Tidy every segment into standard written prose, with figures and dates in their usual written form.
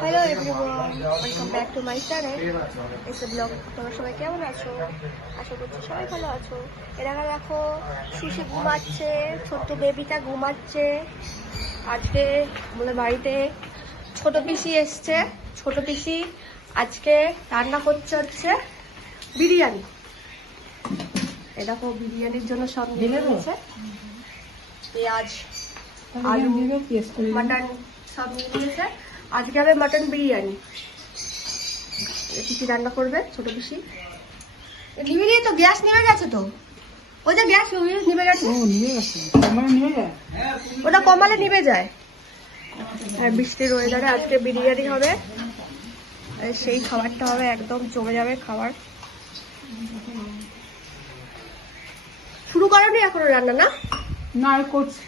Hello everyone, welcome back to my channel. এসে blog. তোমরা সবাই কেমন আছো? আশা করছি সবাই ভালো আছো। এরা দেখো শিশু ঘুমাচ্ছে, ছোট্ট বেবিটা ঘুমাচ্ছে। আজকে আমাদের বাড়িতে ছোট পিসি এসছে। ছোট পিসি আজকে রান্না করছে হচ্ছে বিরিয়ানি। এ দেখো বিরিয়ানির জন্য সব নিয়ে নিয়েছে, পেঁয়াজ, আলু, মাটন সব নিয়ে নিয়েছে। আজকে হবে মাটন বিরিয়ানি। পিসি রান্না করবে, ছোট পিসি। নিভে নিয়ে তো গ্যাস নেমে গেছে তো, ওই যে গ্যাস নিভে গেছে, ওটা কমালে নিভে যায়। আর বৃষ্টির ওয়েদারে আজকে বিরিয়ানি হবে, সেই খাবারটা হবে, একদম জমে যাবে খাবার। শুরু করোনি এখনো রান্না? না না করছি।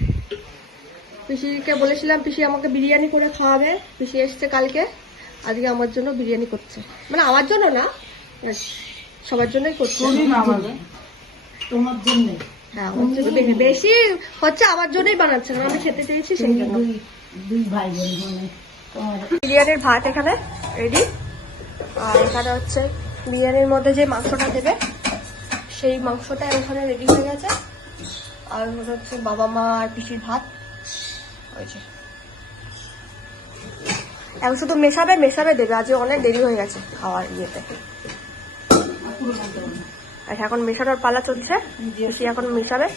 পিসিকে বলেছিলাম পিসি আমাকে বিরিয়ানি করে খাওয়াবে। পিসি এসছে কালকে, আজকে আমার জন্য বিরিয়ানি করছে। মানে আমার জন্য না, সবার জন্যই করছে। তোমার জন্য? হ্যাঁ, বেশি হচ্ছে আমার জন্যই বানাচ্ছে, কারণ আমি খেতে চেয়েছি সেই জন্য। দুই ভাই বোন বিরিয়ানির ভাত এখানে রেডি, আর এখানে হচ্ছে বিরিয়ানির মধ্যে যে মাংসটা দেবে সেই মাংসটা ওখানে রেডি হয়ে গেছে। আর হচ্ছে বাবা মা আর পিসির ভাত হয়েছে। এখন শুধু মেশাবে মেশাবে দেবে, আজ অনেক দেরি হয়ে গেছে খাওয়ার ইয়েতে। আর এখন মেশানোর পালা চলছে, পিসি এখন মেশাবে।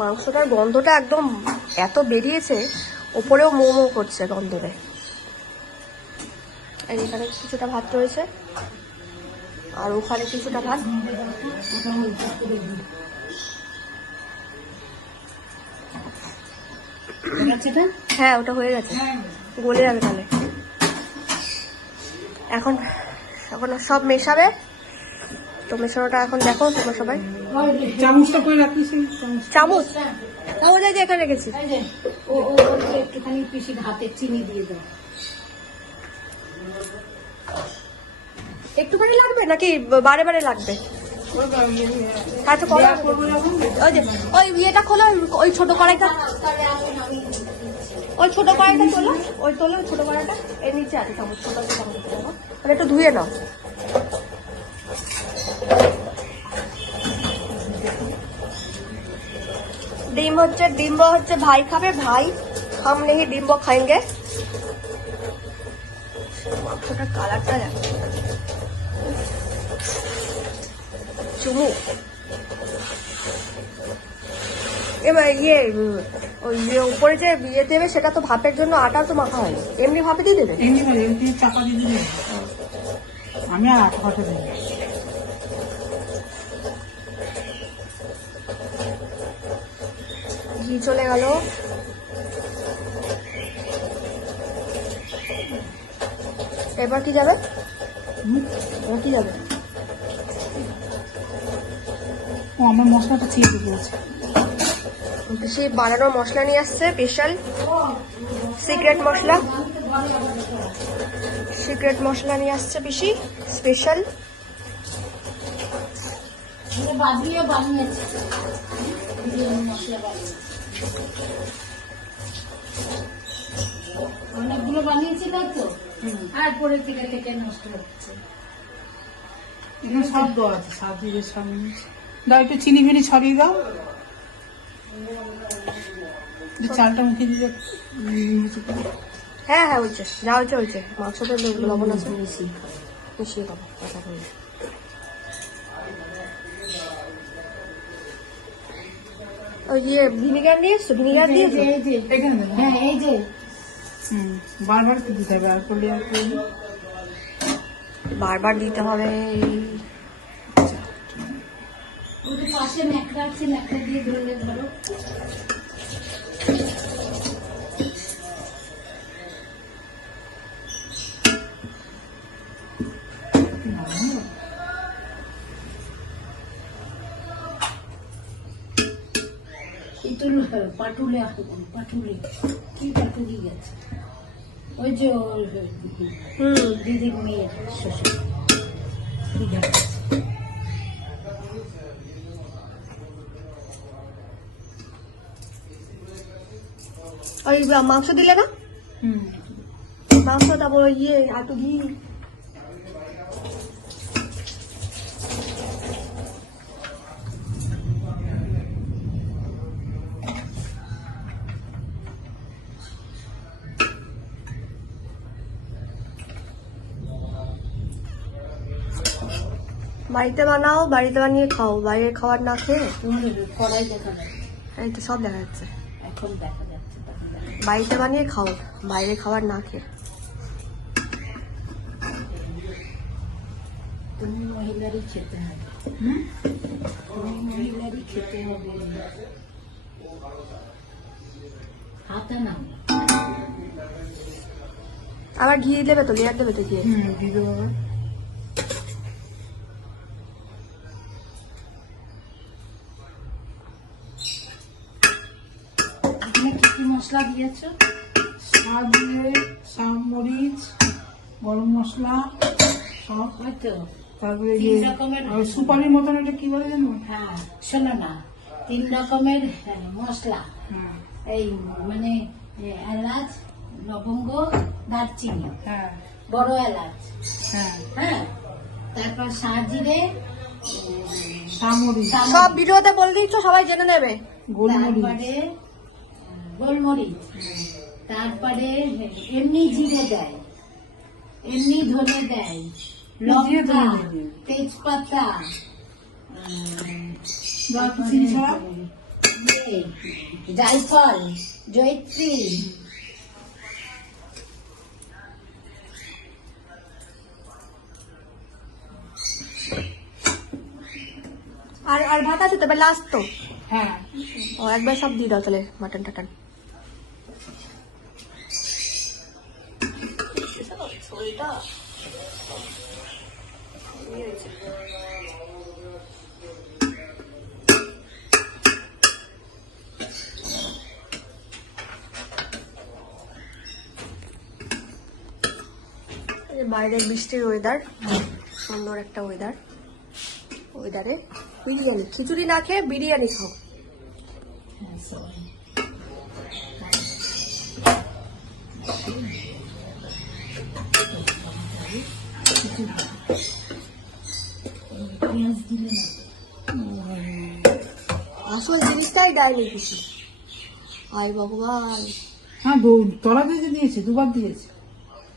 মাংসটার গন্ধটা একদম এত বেরিয়েছে, ওপরেও মোমো করছে গন্ধরে। আর এখানে কিছুটা ভাত রয়েছে, আর ওখানে কিছুটা ভাত। হ্যাঁ, ওটা হয়ে গেছে, গলে যাবে তাহলে। এখন এখন সব মেশাবে তো, মেশানোটা এখন দেখো তোমরা সবাই। চামচটা করে রাখিস। চামচ চামচ এই যে এখানে রেখেছি। ও একটুখানি পিসির হাতে চিনি দিয়ে দাও। একটুখানি লাগবে নাকি বারে বারে লাগবে? আচ্ছা, ওই যে ওই ইয়েটা খোলো, ওই ছোট কড়াইটা, ওই ছোট কড়াইটা তোলো, ওই তোলো ছোট কড়াইটা। এর নিচে আছে চামচ, ছোট চামচ। মানে একটু ধুয়ে নাও। ডিম্ব হচ্ছে ভাই খাবে, ভাই হাম নেই ডিম্ব খাएंगे। মাংসটার কালারটা দেখো, চুমু। এবার ওই উপরে যে ইয়ে দেবে সেটা তো ভাপের জন্য, আটা তো মাখা হয়নি, এমনি ভাপে দিয়ে দেবে। চাপা দিয়ে দেবে, আমি আর আটা ফাটা দেবো। ঘি চলে গেল। এবার কি যাবে? এবার কি যাবে? ও আমার মশলাটা চিড়ে দিয়েছে। পিসি বানানোর মশলা নিয়ে আসছে, স্পেশাল সিক্রেট মশলা। সিক্রেট মশলা নিয়ে আসছে পিসি, স্পেশাল। অনেকগুলো বানিয়েছি তাই তো, আর পরে থেকে থেকে নষ্ট হচ্ছে। এখানে সব দেওয়া আছে, সাজিয়ে সামনে দাও, একটু চিনি ফিনি ছড়িয়ে দাও। চালটা মুখে দিয়ে হ্যাঁ হ্যাঁ, হয়েছে, যা হয়েছে হয়েছে। মাংসটা লবণ আছে, মিশিয়ে খাবো কথা বলে। ওই যে ভিনিগার নিয়ে এসছো, ভিনিগার দিয়েছো? হ্যাঁ এই যে, বারবার দিতে হবে, আর করলে আর বারবার দিতে হবে। পাশে ন্যাকড়া আছে, ন্যাকড়া দিয়ে ধরলে ধরো। পাটুলে পাটুলে কি পাটুলি গেছে, ওই যে দিদির মেয়ের শ্বশুর। ওই মাংস দিলে না, হুম মাংস তারপর আটু ঘি। বাড়িতে বানাও, বাড়িতে বানিয়ে খাও, বাইরের খাবার না খেয়ে। তোমার কড়াই দেখা যাচ্ছে, এই তো সব দেখা যাচ্ছে। এখন দেখা যাচ্ছে, তখন দেখা যাচ্ছে। বাড়িতে বানিয়ে খাও, বাইরের খাবার না খেয়ে। তুমি মহিলারই খেতে হবে, হুম? তুমি মহিলারই খেতে হবে। হাতা নাও। আবার ঘি দেবে তো, লেয়ার দেবে তো ঘি। দিয়ে দেবো। এখানে কি কি মশলা দিয়েছ? স্বাদ দিয়ে মরিচ, গরম মশলা সব। হয়তো তারপরে তিন রকমের সুপারির মতন, এটা কি বলে জানো? হ্যাঁ শোনো না, 3 রকমের মশলা, হ্যাঁ এই মানে এলাচ, লবঙ্গ, দারচিনি, হ্যাঁ বড় এলাচ, হ্যাঁ, হ্যাঁ, তারপর সাজিরে, সামরিচ, সব ভিডিওতে বলে দিচ্ছ, সবাই জেনে নেবে। গোলমরিচ, তারপরে গোলমরিচ, তারপরে এমনি জিরে দেয়, এমনি ধনে দেয়, জিরে লঙ্কা, ধনে দেয়। তেজপাতা, দারচিনি ছাড়া জায়ফল, জয়ত্রী, আর আর ভাত আছে তো, এবার লাস্ট তো। হ্যাঁ। ও একবার সব দিয়ে দাও তাহলে, মাটন টাটন। বাইরের বৃষ্টির ওয়েদার, সুন্দর একটা ওয়েদার। ওয়েদারে বিরিয়ানি, খিচুড়ি না খেয়ে বিরিয়ানি খাও। পেঁয়াজ দিলে না, আসল জিনিসটাই দেয়নি কিছু। আয় ভগবান, হ্যাঁ তলা থেকে দিয়েছে, দুবার দিয়েছে,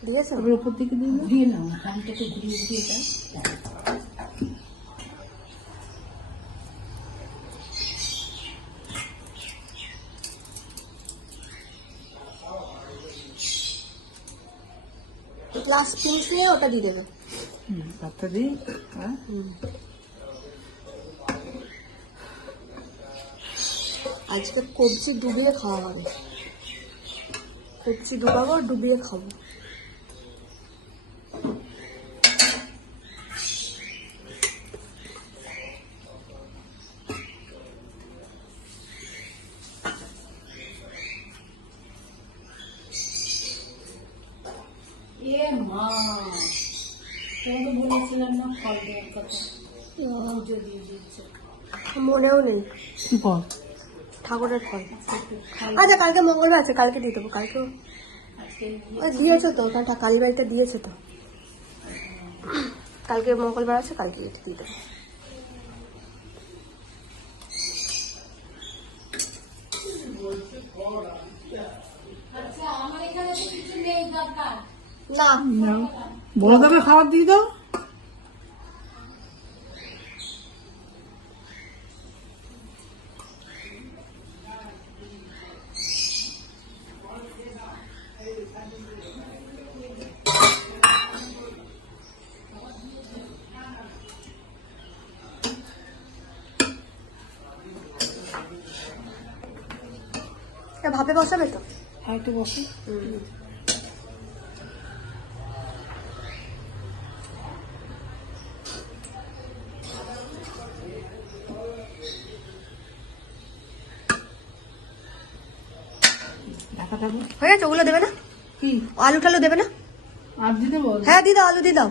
দিয়েছে? তারপরে ওপর থেকে দিয়ে দাও। ঘুরিয়ে নাও, হাঁড়িটাকে ঘুরিয়ে ঘুরিয়ে দাও। লাস্ট পিস নিয়ে ওটা দিয়ে দেবে। ভাতটা দিই। হ্যাঁ আজকে কবজি ডুবিয়ে খাওয়া হবে, কবজি ডুবাবো, ডুবিয়ে খাবো। এ মা, তোমাকে বলেছিলাম না ফল দেওয়ার কথা, পুজো দিয়ে দিচ্ছে। মনেও নেই, কি বল? ঠাকুরের ফল। আচ্ছা কালকে মঙ্গলবার আছে, কালকে দিয়ে দেবো। কালকে আজকে ওই দিয়েছো তো, কারণ কালী বাড়িতে দিয়েছে তো। কালকে মঙ্গলবার আছে, কালকে এটা দিয়ে দেবো। আচ্ছা, আমার এখানে তো কিছু নেই দরকার। না, বড়দাকে খাবার দিয়ে দাও। ভাবে বসাবে তো। হ্যাঁ একটু বসো। ঢাকা থাকো। হয়ে গেছে, ওগুলো দেবে না? কি আলু টালু দেবে না? আর দিতে বল। হ্যাঁ দিয়ে দাও, আলু দিয়ে দাও।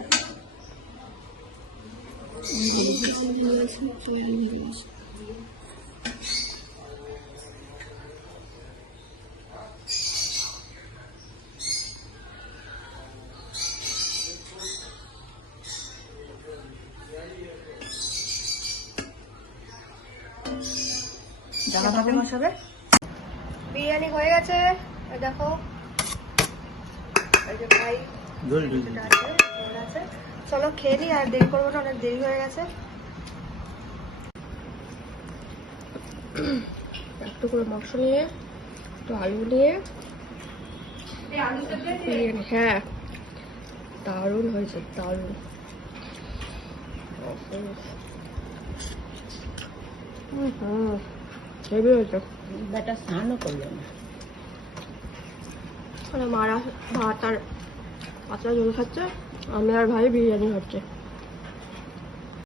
দেখা চাপাতে থাকুন। বসাবে। বিরিয়ানি হয়ে গেছে, এই দেখো। এই যে ভাই যেটা আছে, ঝোল আছে। চলো খেয়ে নিই, আর দেরি করবো না, অনেক দেরি হয়ে গেছে। একটু করে মাংস নিয়ে, একটু আলু নিয়ে বিরিয়ানি। হ্যাঁ, দারুণ হয়েছে, দারুণ। হেভি হয়েছে। বেটা স্নানও করলো না। মানে মারা ভাত আর পাতলা ঝোল খাচ্ছে, আমি আর ভাই বিরিয়ানি খাচ্ছে।